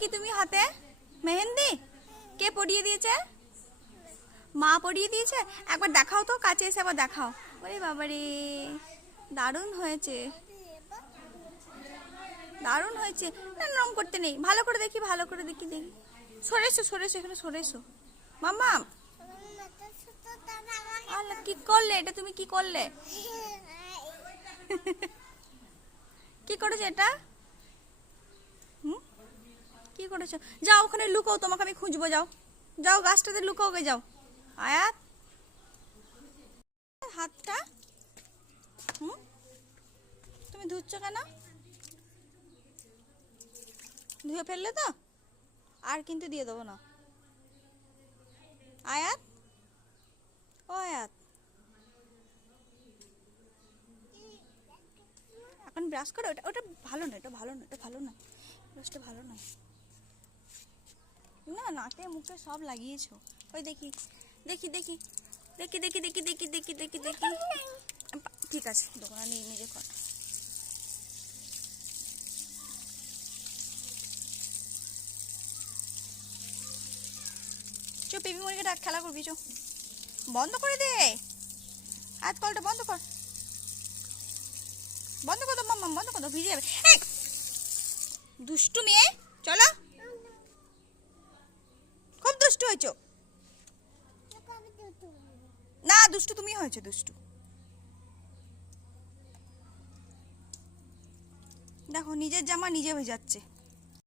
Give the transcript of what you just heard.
কি তুমি হাতে মেহেন্দি কে পরিয়ে দিয়েছে? মা পরিয়ে দিয়েছে। একবার দেখাও তো, কাছে এসে একবার দেখাও। ওরে বাবারে, দারুণ হয়েছে, দারুণ হয়েছে। না রং করতে নেই, ভালো করে দেখি, ভালো করে দেখি। সরে এসো, সরে এসো, এখানে সরে এসো। মাম্মা আল্লাহ, কি করলে এটা? তুমি কি করলে? কি করেছো এটা? কি করেছো? যাও ওখানে লুকাও, তোমাকে আমি খুঁজবো। যাও যাও, গাছটাতে লুকাও গে, যাও। আয়াত, হাতটা তুমি ধুচ্ছ কেন? ধুয়ে ফেললে তো, আর কিন্তু দিয়ে দেবো না। আয়াত, ও আয়াত, এখন ব্রাশ করো। ওটা ওটা ভালো না, এটা ভালো না, এটা ভালো না, ব্রাশটা ভালো নয়। না, নাকে মুখে সব লাগিয়েছো। ওই দেখি দেখি দেখি দেখি দেখি দেখি দেখি দেখি দেখি দেখি ঠিক আছে, দোকানে নিয়ে নিজে কর। চো, পিপি মুরগি ডাক, খেলা করবি, চো। বন্ধ করে দে, আজ কলটা বন্ধ কর, বন্ধ কর দো মাম্মা, বন্ধ কর দো, ভিজে যাবে। এই দুষ্টু মেয়ে, চলো। খুব দুষ্টু হয়েছো। না, দুষ্টু তুমি হয়েছো, দুষ্টু। দেখো নিজের জামা নিজে ভেজাচ্ছে।